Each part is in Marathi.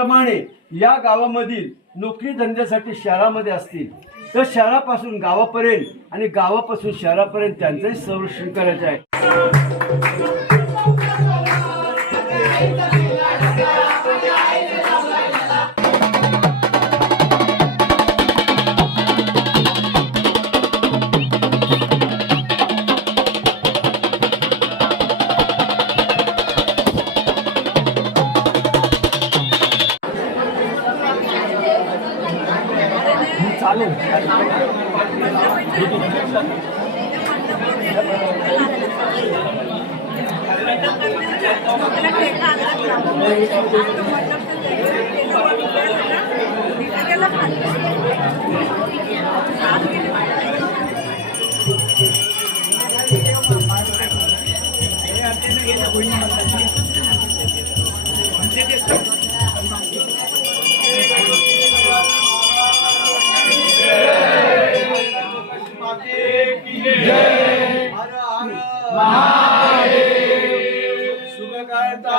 त्याचप्रमाणे या गावामधील नोकरी धंद्यासाठी शहरामध्ये असतील तर शहरापासून गावापर्यंत आणि गावापासून शहरापर्यंत त्यांचंही संरक्षण करायचं आहे. चालेल. शुभ करता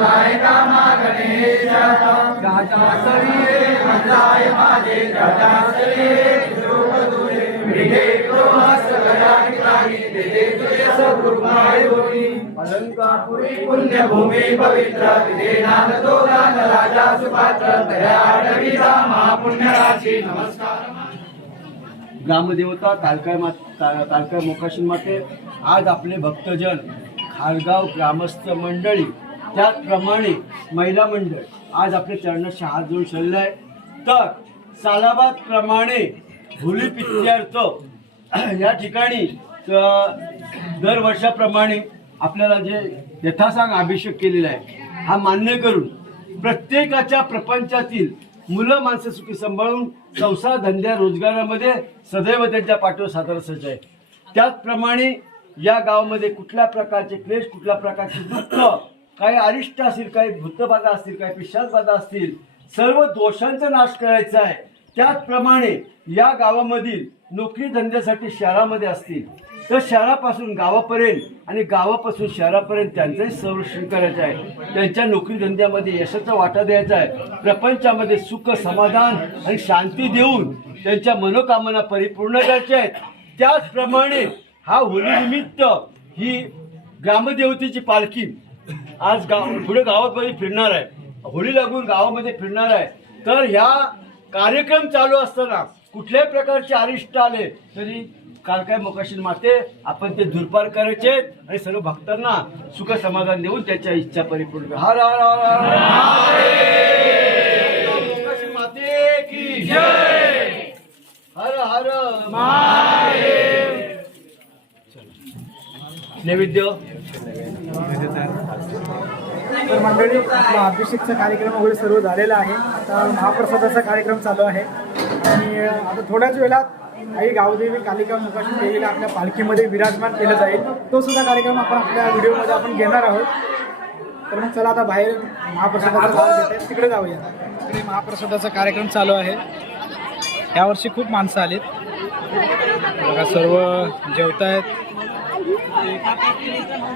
काय कामा गणेशा गाता सरी मंदाय माझे दादा सरे दुरे विडे क्रोमस गरागी लागी दे तुझे सगुरुमाय होती अलंकापुरी पुण्यभूमी पवित्र तिथे नाम दोगान राजा सुपात्र तया आडवीला महापुण्य राशी नमस्कार ग्रामदेवता तालुका मोकाशीन माते आज आपले भक्तजन खारगाव ग्रामस्थ मंडळी त्याचप्रमाणे महिला मंडळ आज आपले चरणाशी हात जोडून चालले आहे. तर सालाबाद प्रमाणे होली पित्यार्थ या ठिकाणी दरवर्षाप्रमाणे आपल्याला जे यथासांग अभिषेक केलेला आहे हा मान्य करून प्रत्येकाच्या प्रपंचातील मुलं माणसं सुखी सांभाळून संसार धंद्या रोजगारामध्ये सदैव त्यांच्या पाठीवर सादर सज्ज आहे. त्याचप्रमाणे या गावामध्ये कुठल्या प्रकारचे क्लेश कुठल्या प्रकारचे दुःख काही अरिष्ट असतील काही भूतबाधा असतील काही पिशाचबाधा असतील सर्व दोषांचा नाश करायचा आहे. त्याचप्रमाणे या गावामधील नोकरी धंद्यासाठी शहरामध्ये असतील तर शहरापासून गावापर्यंत आणि गावापासून शहरापर्यंत त्यांचंही संरक्षण करायचं आहे. त्यांच्या नोकरी धंद्यामध्ये यशाचा वाटा द्यायचा आहे. प्रपंचामध्ये सुख समाधान आणि शांती देऊन त्यांच्या मनोकामना परिपूर्ण करायच्या आहेत. त्याचप्रमाणे हा होलीनिमित्त ही ग्रामदेवतेची पालखी आज पुढे गावामध्ये फिरणार आहे. होळी लागून गावामध्ये फिरणार आहे. तर ह्या कार्यक्रम चालू असताना कुठल्याही प्रकारचे अरिष्ट आले तरी कालकाय मोकाशीन माते आपण ते दूरपार करायचे आणि सर्व भक्तांना सुख समाधान देऊन त्याच्या इच्छा परिपूर्ण हर हर हर मोकाशीन माते की जय हर हर महादेव. नैवेद्य तर मंडळी आपला अभिषेकचा कार्यक्रम वगैरे सर्व झालेला आहे. आता महाप्रसादाचा कार्यक्रम चालू आहे आणि आता थोड्याच वेळात आई गावदेवी कालिका मोकाशीन देवीला आपल्या पालखीमध्ये विराजमान केलं जाईल. तो सुद्धा कार्यक्रम आपण आपल्या व्हिडिओमध्ये आपण घेणार आहोत. तर मग चला आता बाहेर महाप्रसादाचा तिकडे जाऊया. तिकडे महाप्रसादाचा कार्यक्रम चालू आहे. यावर्षी खूप माणसं आलीत बघा, सर्व जेवत आहेत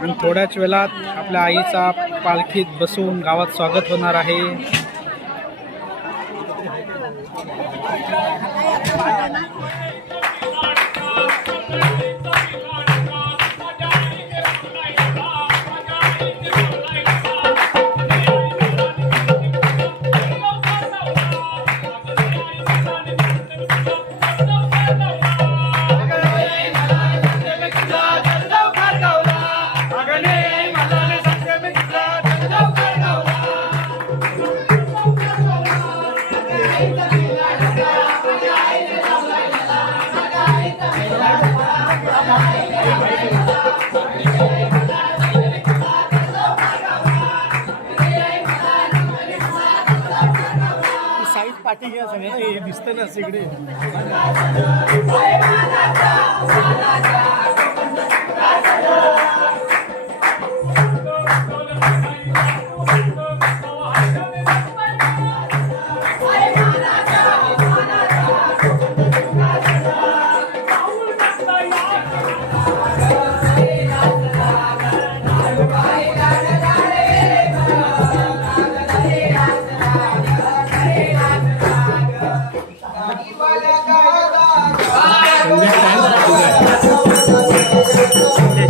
आणि थोड्याच वेळात आपल्या आईचा पालखीत बसून गावात स्वागत होणार आहे. साईड पाठी घ्या सगळे हे दिसतं ना इकडे.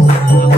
Yes.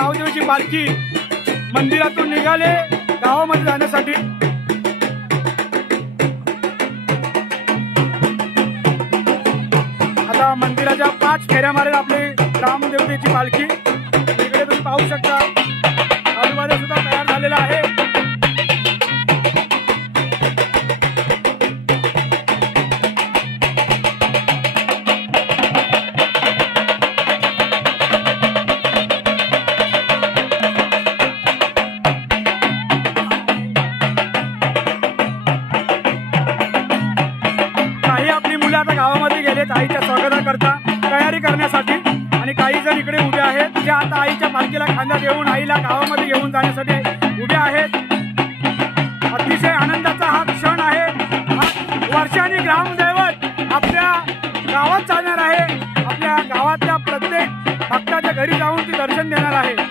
गावदेवीची पालखी मंदिरातून निघाले गावामध्ये जाण्यासाठी। आता मंदिराच्या 5 फेऱ्या मारेल आपली ग्रामदेवतेची पालखी। इकडे तुम्ही पाहू शकता आजूबाजू सुद्धा तयार झालेला आहे। काही आपली मुलं आता गावामध्ये गेलेत आईच्या स्वागताकरता तयारी करण्यासाठी आणि काही जण इकडे उभे आहेत जे आता आईच्या पालखीला खांद्यात घेऊन आईला गावामध्ये घेऊन जाण्यासाठी उभे आहेत। अतिशय आनंदाचा हा क्षण आहे। वर्षांनी ग्रामदैवत आपल्या गावात जाणार आहे, आपल्या गावातल्या प्रत्येक भक्ताच्या घरी जाऊन ती दर्शन देणार आहे।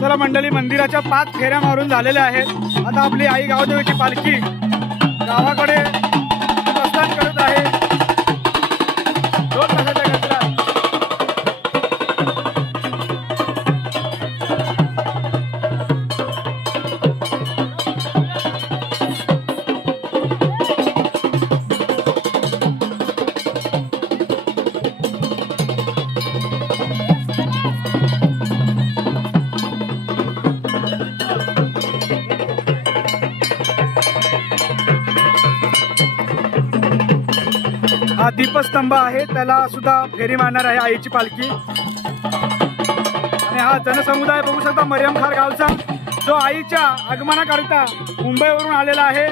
चला मंडळी, मंदिराच्या 5 फेऱ्या मारून झालेल्या आहेत। आता आपली आई गावदेवीची पालखी गावाकडे प्रस्थान करत आहे। 2 तासाच्या गजरात हा दीपस्तंभ आहे, त्याला सुद्धा फेरी मारणार आहे आईची पालखी। आणि हा जनसमुदाय बघू शकता मरियमखार गावचा, जो आईच्या आगमनाकरिता मुंबईवरून आलेला आहे।